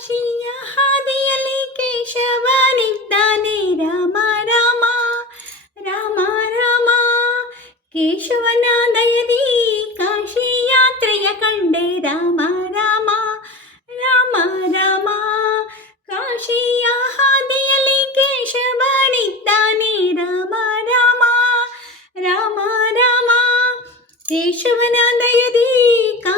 ಕಾಶಿಯ ಹಾದಿಯಲ್ಲಿ ಕೇಶವನಿದ್ದಾನೆ ರಾಮ ರಾಮ ರಾಮ ರಾಮ ಕೇಶವನ ದಯದಿ ಕಾಶಿ ಯಾತ್ರೆಯ ಕಂಡೆ ರಾಮ ರಾಮ ರಾಮ ರಾಮ ಕಾಶಿಯ ಹಾದಿಯಲ್ಲಿ ಕೇಶವನಿದ್ದಾನೆ ರಾಮ ರಾಮ ರಾಮ ರಾಮ ಕೇಶವನ ದಯದಿ ಕಾ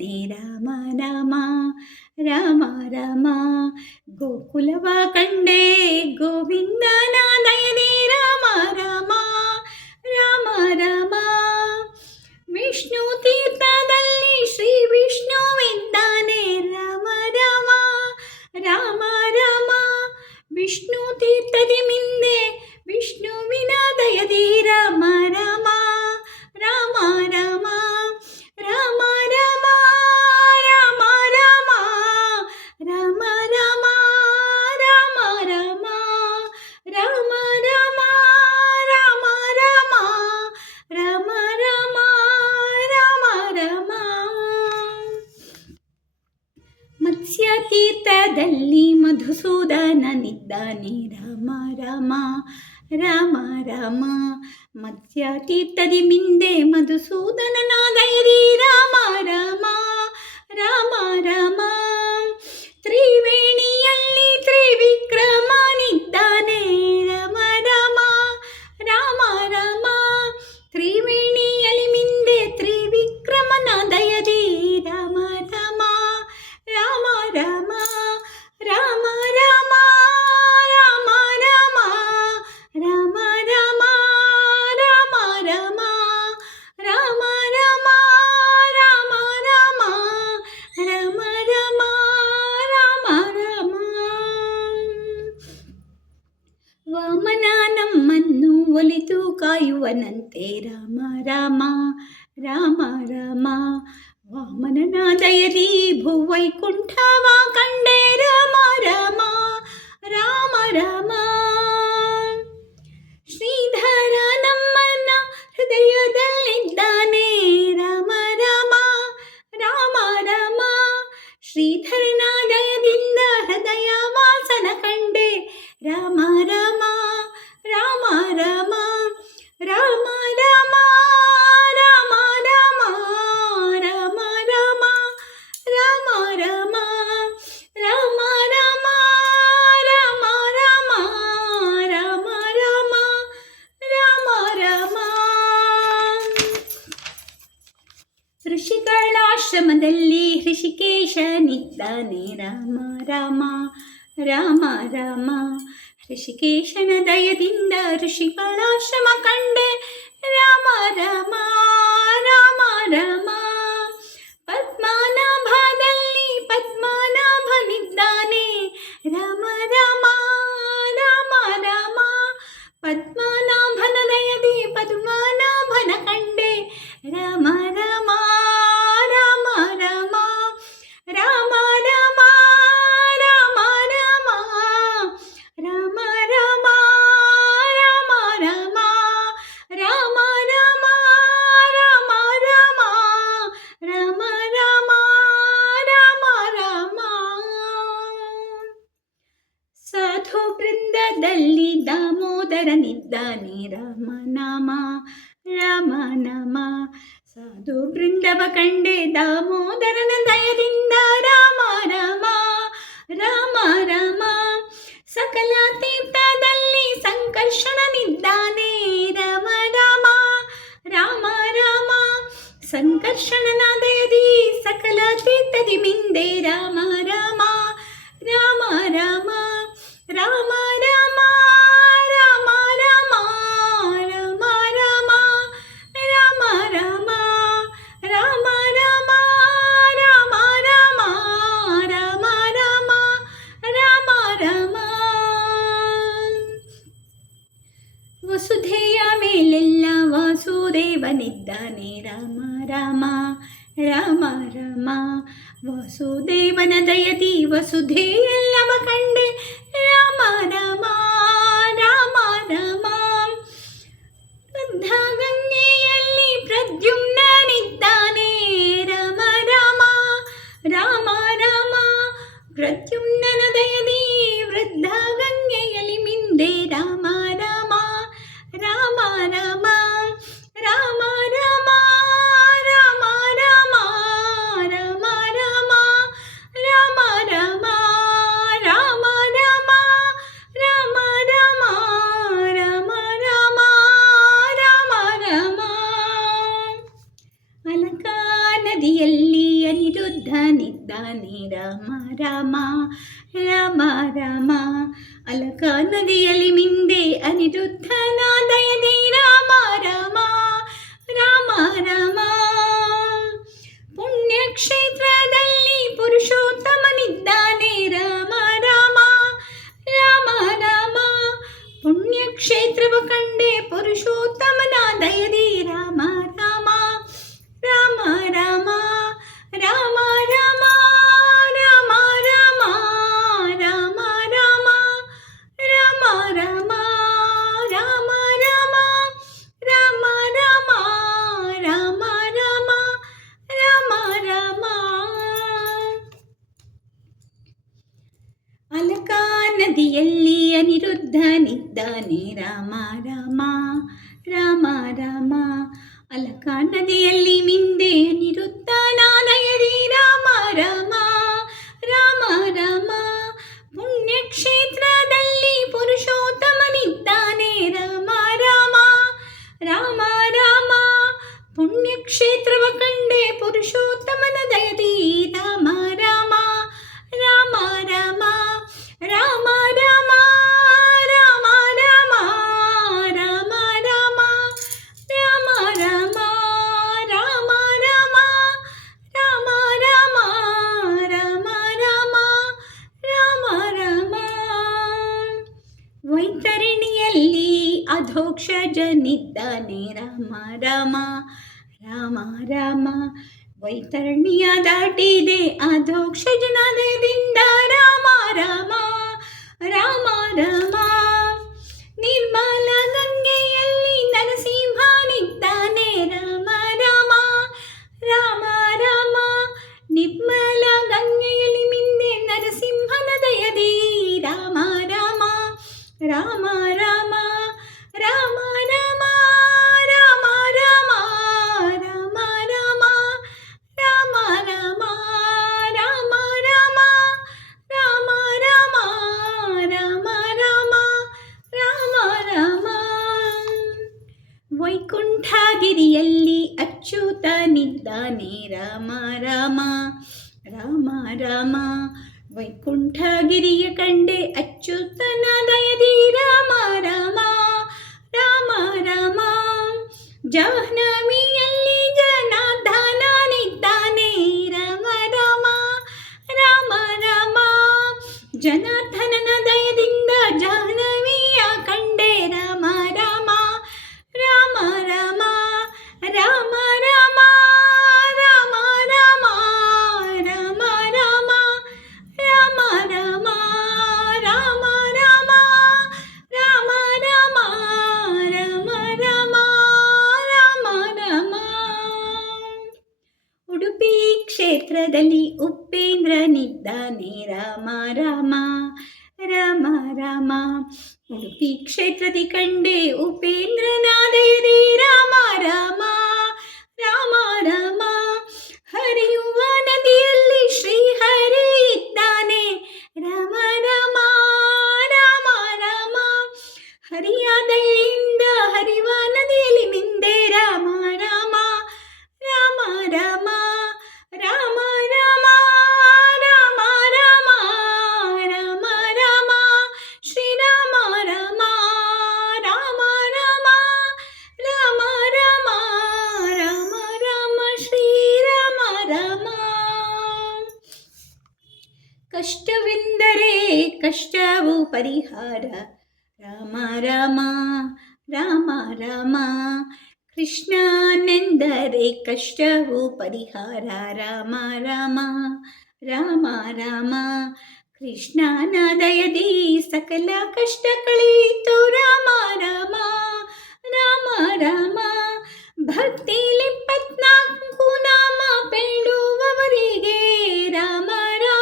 నీ రామనా దాని రమ రమ రమ రమ మత్స్యాతీతది మిందే మధుసూదన వామననాదయరి భువైకుంఠవా కండే రామ రామ రామ రామ ಶ್ರೀಧರ ನಮ್ಮನ್ನ ಹೃದಯದಲ್ಲಿದ್ದಾನೆ ರಾಮ ರಾಮ ರಾಮ ರಾಮ ಶ್ರೀಧರನಾದಯದಿಂದ ಹೃದಯ ವಾಸನ ಕಂಡೆ ರಾಮ ರಾಮ ಹೃಷಿಕೇಶನಿದ್ದಾನೆ ರಾಮ ರಾಮ ರಾಮ ರಾಮ ಋಷಿಕೇಶನ ದಯದಿಂದ ಋಷಿಗಳಾಶ್ರಮ ಕಂಡೆ ರಾಮ ರಾಮ ರಾಮ ರಾಮ ಪದ್ಮನಾಭದಲ್ಲಿ ಪದ್ಮನಾಭನಿದ್ದಾನೆ ರಾಮ ರಾಮ ರಾಮ ರಾಮ ಪದ್ಮನಾಭ ಹೃದಯದಲ್ಲಿ ದಾಮೋದರನಿದ್ದಾನೆ ರಾಮ ನಾಮ ರಾಮ ನಾಮ ಸಾಧು ಬೃಂದವ ಕಂಡೆ ದಾಮೋದರನ ದಯದಿಂದ ರಾಮ ರಾಮ ರಾಮ ರಾಮ ಸಕಲ ತೀರ್ಥದಲ್ಲಿ ಸಂಕರ್ಷಣನಿದ್ದಾನೆ ರಾಮ ರಾಮ ರಾಮ ರಾಮ ದಯದಿ ಸಕಲ ತೀರ್ಥದಿ ಮಿಂದೆ ರಾಮ ರಾಮ ಮಾಡಿದ್ದಾನೆ ರಾಮ ರಾಮ ರಾಮ ರಾಮ ವಸುದೇವನ ದಯದಿ ವಸುಧೆ ಎಲ್ಲವ ಕಂಡ ಕ್ಷೇತ್ರದಲ್ಲಿ ಪುರುಷೋತ್ತಮನಿದ್ದಾನೆ ರಾಮ ರಾಮ ರಾಮ ರಾಮ ಪುಣ್ಯಕ್ಷೇತ್ರವ ಕಂಡೆ ಪುರುಷೋತ್ತಮ ഹരി രാമ ನಿದ್ದಾನೆ ರಾಮ ರಾಮ ರಾಮ ರಾಮ ವೈತರಣ್ಯ ದಾಟಿದೆ ಅಧೋಕ್ಷಜನ ನದಿ ಕ್ಷೇತ್ರದಿ ಕಂಡೆ ಉಪೇಂದ್ರನಾದಯದೇ ರಾಮ ರಾಮ ರಾಮ ರಾಮ ಹರಿಯುವ ನದಿಯಲ್ಲಿ ಶ್ರೀ ಹರಿ ಇದ್ದಾನೆ ರಾಮ ರಾಮ ರಾಮ ರಾಮ ಹರಿಯಾದಯ ಪರಿಹಾರ ರಾಮ ರಾಮ ರಾಮ ರಾಮ ಕೃಷ್ಣನೆಂದರೆ ಕಷ್ಟವು ಪರಿಹಾರ ರಾಮ ರಾಮ ರಾಮ ರಾಮ ಕೃಷ್ಣನ ದಯದಿ ಸಕಲ ಕಷ್ಟ ಕಳೆಯಿತು ರಾಮ ರಾಮ ರಾಮ ರಾಮ ಭಕ್ತಿ ಇಪ್ಪತ್ನಾಲ್ಕು ನಾಮ ಬೆಳ್ಳುವವರಿಗೆ ರಾಮ ರಾಮ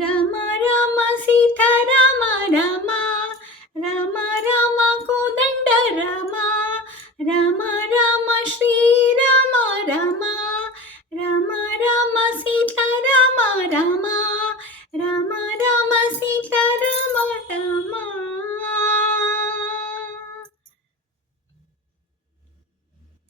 妈妈。